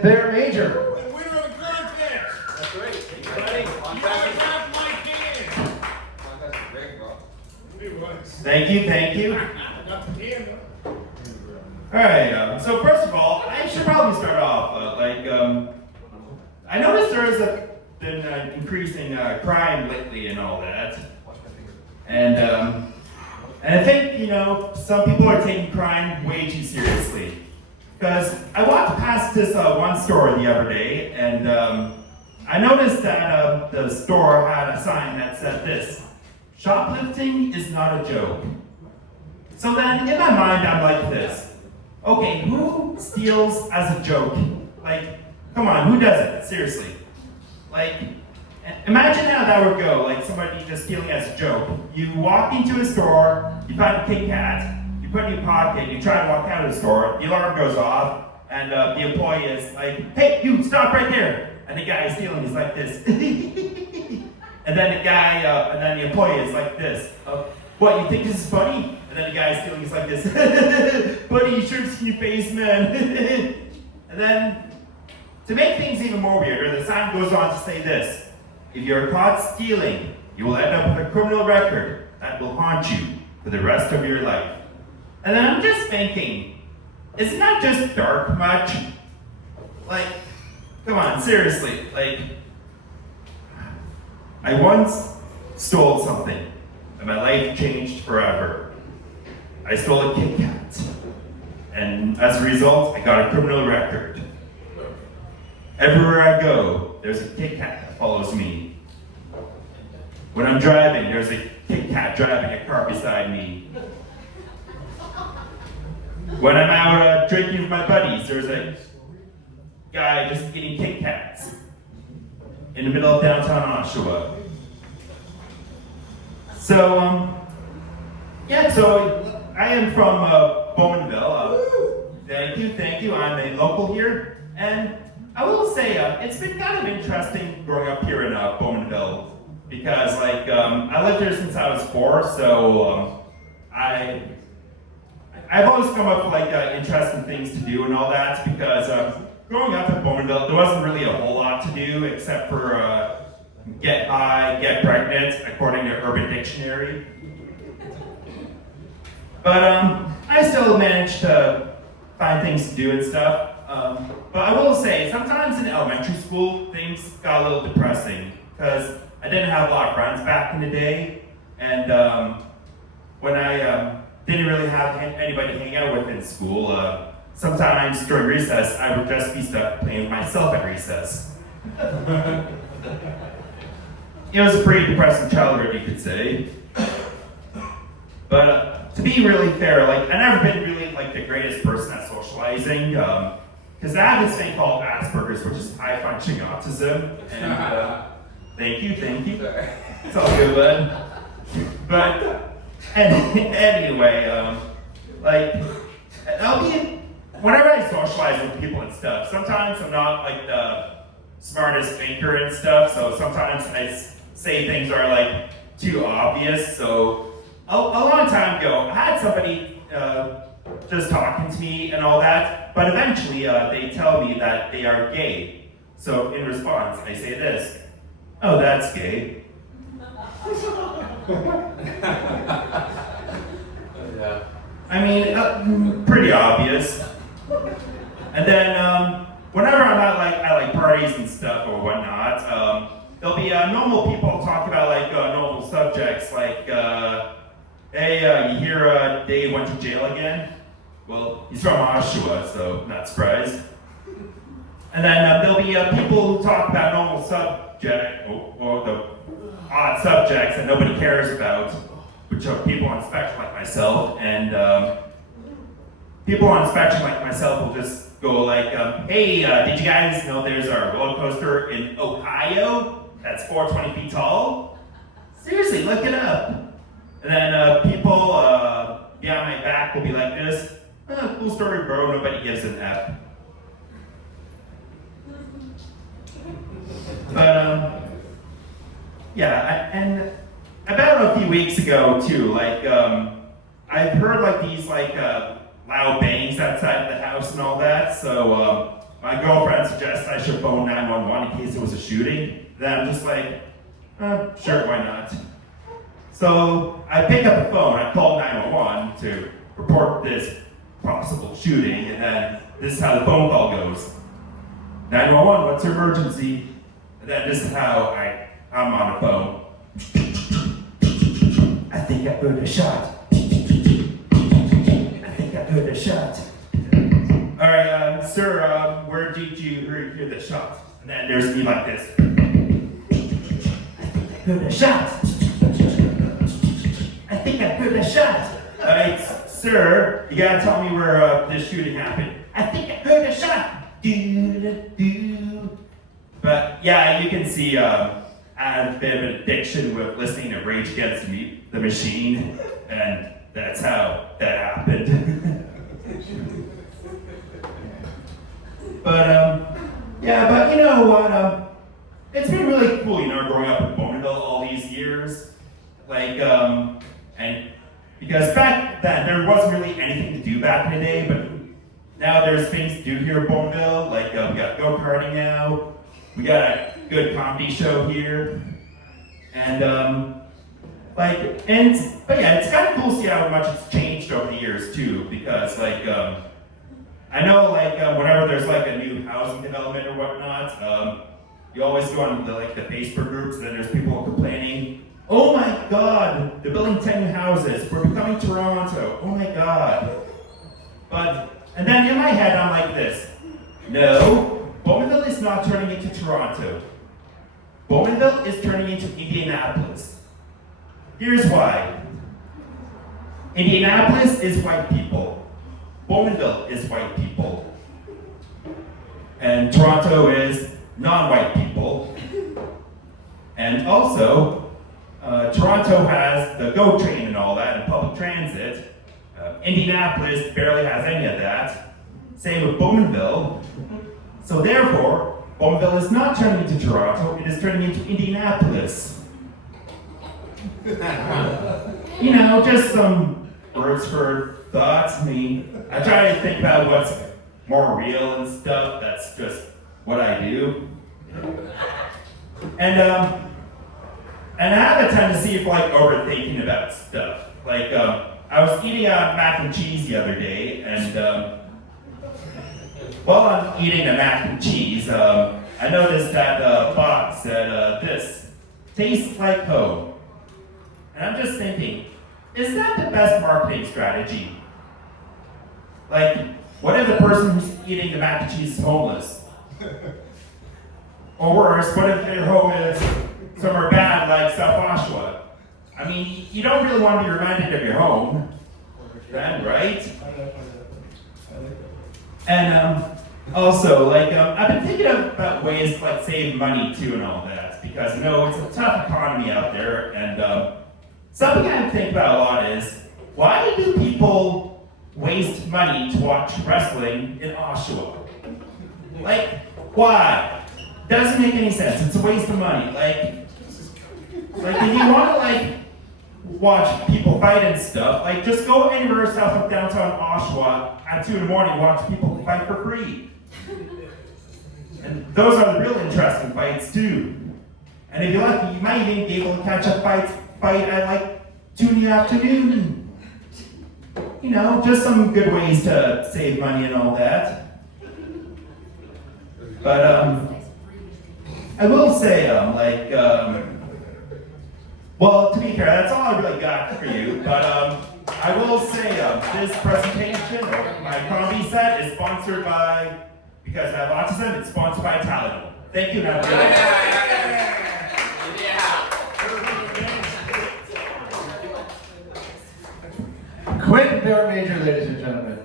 Bear Major. The winner of the contest. That's great. You have my can. Contest is great, bro. It was. Thank you, thank you. I got the can though. Alright, so first of all, I should probably start off, I noticed there has been increasing crime lately and all that. And I think, some people are taking crime way too seriously. Because I walked past this one store the other day, and I noticed that the store had a sign that said this: shoplifting is not a joke. So then, in my mind, I'm like this. Okay, who steals as a joke? Like, come on, who does it? Seriously. Like, imagine how that would go, like somebody just stealing as a joke. You walk into a store, you find a Kit Kat, you put it in your pocket, you try to walk out of the store, the alarm goes off, and the employee is like, hey, you, stop right there. And the guy stealing is like this. And then the employee is like this. What, you think this is funny? And then the guy stealing is like this. Buddy, you should have seen your face, man. And then, to make things even more weirder, the sign goes on to say this: if you're caught stealing, you will end up with a criminal record that will haunt you for the rest of your life. And then I'm just thinking, isn't that just dark much? Like, come on, seriously, I once stole something, and my life changed forever. I stole a Kit Kat, and as a result, I got a criminal record. Everywhere I go, there's a Kit Kat that follows me. When I'm driving, there's a Kit Kat driving a car beside me. When I'm out drinking with my buddies, there's a guy just eating Kit Kats in the middle of downtown Oshawa. So, so I am from Bowmanville. Thank you. I'm a local here, and I will say it's been kind of interesting growing up here in Bowmanville because, I lived here since I was 4, so I've always come up with interesting things to do and all that because growing up in Bowmanville, there wasn't really a whole lot to do except for get high, get pregnant, according to Urban Dictionary. But I still managed to find things to do and stuff. But I will say, sometimes in elementary school, things got a little depressing because I didn't have a lot of friends back in the day, and when I didn't really have anybody to hang out with in school, sometimes during recess, I would just be stuck playing with myself at recess. It was a pretty depressing childhood, you could say. But to be really fair, I've never been really the greatest person at socializing, because I have this thing called Asperger's, which is high functioning autism. And thank you. It's all good, bud. But anyway, I'll be whenever I socialize with people and stuff. Sometimes I'm not the smartest thinker and stuff, so sometimes I say things are too obvious. So a long time ago, I had somebody just talking to me and all that, but eventually they tell me that they are gay. So in response, I say this: oh, that's gay. Yeah. I mean, pretty obvious. And then whenever I'm at parties and stuff or whatnot, there'll be normal people talk about normal subjects hey, you hear Dave went to jail again? Well, he's from Oshawa, so not surprised. And then there'll be people who talk about normal subject or the odd subjects that nobody cares about, which are people on spectrum like myself. And people on spectrum like myself will just go hey, did you guys know there's a roller coaster in Ohio that's 420 feet tall? Seriously, look it up. And then people behind my back will be like this: oh, cool story, bro, nobody gives an F. But yeah, and about a few weeks ago too, I've heard these loud bangs outside of the house and all that, so my girlfriend suggests I should phone 911 in case it was a shooting. Then I'm just like, sure, why not? So I pick up the phone, I call 911 to report this possible shooting, and then this is how the phone call goes. 911, what's your emergency? And then this is how I'm on the phone. I think I heard a shot. I think I heard a shot. All right, sir, where did you hear the shot? And then there's me like this. I think I heard a shot. I think I heard a shot. All right, sir, you gotta tell me where this shooting happened. I think I heard a shot. But yeah, you can see I have a bit of an addiction with listening to Rage Against the Machine, and that's how that happened. But but you know what? It's been really cool, you know, growing up in Bowmanville all these years. Like, and because back then there wasn't really anything to do back in the day, but now there's things to do here in Bowmanville. Like, we got go-karting now. We got a good comedy show here, and but yeah, it's kind of cool to see how much it's changed over the years too. Because like, I know like whenever there's like a new housing development or whatnot, you always go on the Facebook groups, and then there's people complaining, "Oh my God, they're building 10 new houses. We're becoming Toronto. Oh my God." And then in my head, I'm like this: no, Bowmanville is not turning into Toronto. Bowmanville is turning into Indianapolis. Here's why. Indianapolis is white people. Bowmanville is white people. And Toronto is non-white people. And also, Toronto has the GO train and all that, and public transit. Indianapolis barely has any of that. Same with Bowmanville. So therefore, Bowmanville is not turning into Toronto, it is turning into Indianapolis. You know, just some words for thoughts. I mean, I try to think about what's more real and stuff. That's just what I do. And I have a tendency of like overthinking about stuff. Like, I was eating mac and cheese the other day, and while I'm eating the mac and cheese, I noticed that the box said, "This tastes like home." And I'm just thinking, is that the best marketing strategy? Like, what if the person who's eating the mac and cheese is homeless? Or worse, what if their home is somewhere bad like South Oshawa? I mean, you don't really want to be reminded of your home, then, right? And also, like, I've been thinking about ways to like save money too and all that, because I know it's a tough economy out there, and something I think about a lot is, why do people waste money to watch wrestling in Oshawa? Like, why? Doesn't make any sense. It's a waste of money. Like if you want to like watch people fight and stuff, like just go anywhere south of downtown Oshawa at 2 in the morning, watch people fight for free. And those are the real interesting fights too. And if you're lucky, you might even be able to catch a fight at like 2 in the afternoon. You know, just some good ways to save money and all that. But I will say, well, to be fair, that's all I really got for you. But I will say, this presentation, my comedy set, is sponsored by, because I have autism, it's sponsored by Tylenol. Thank you, and have a good day. Quenten, Major, ladies and gentlemen.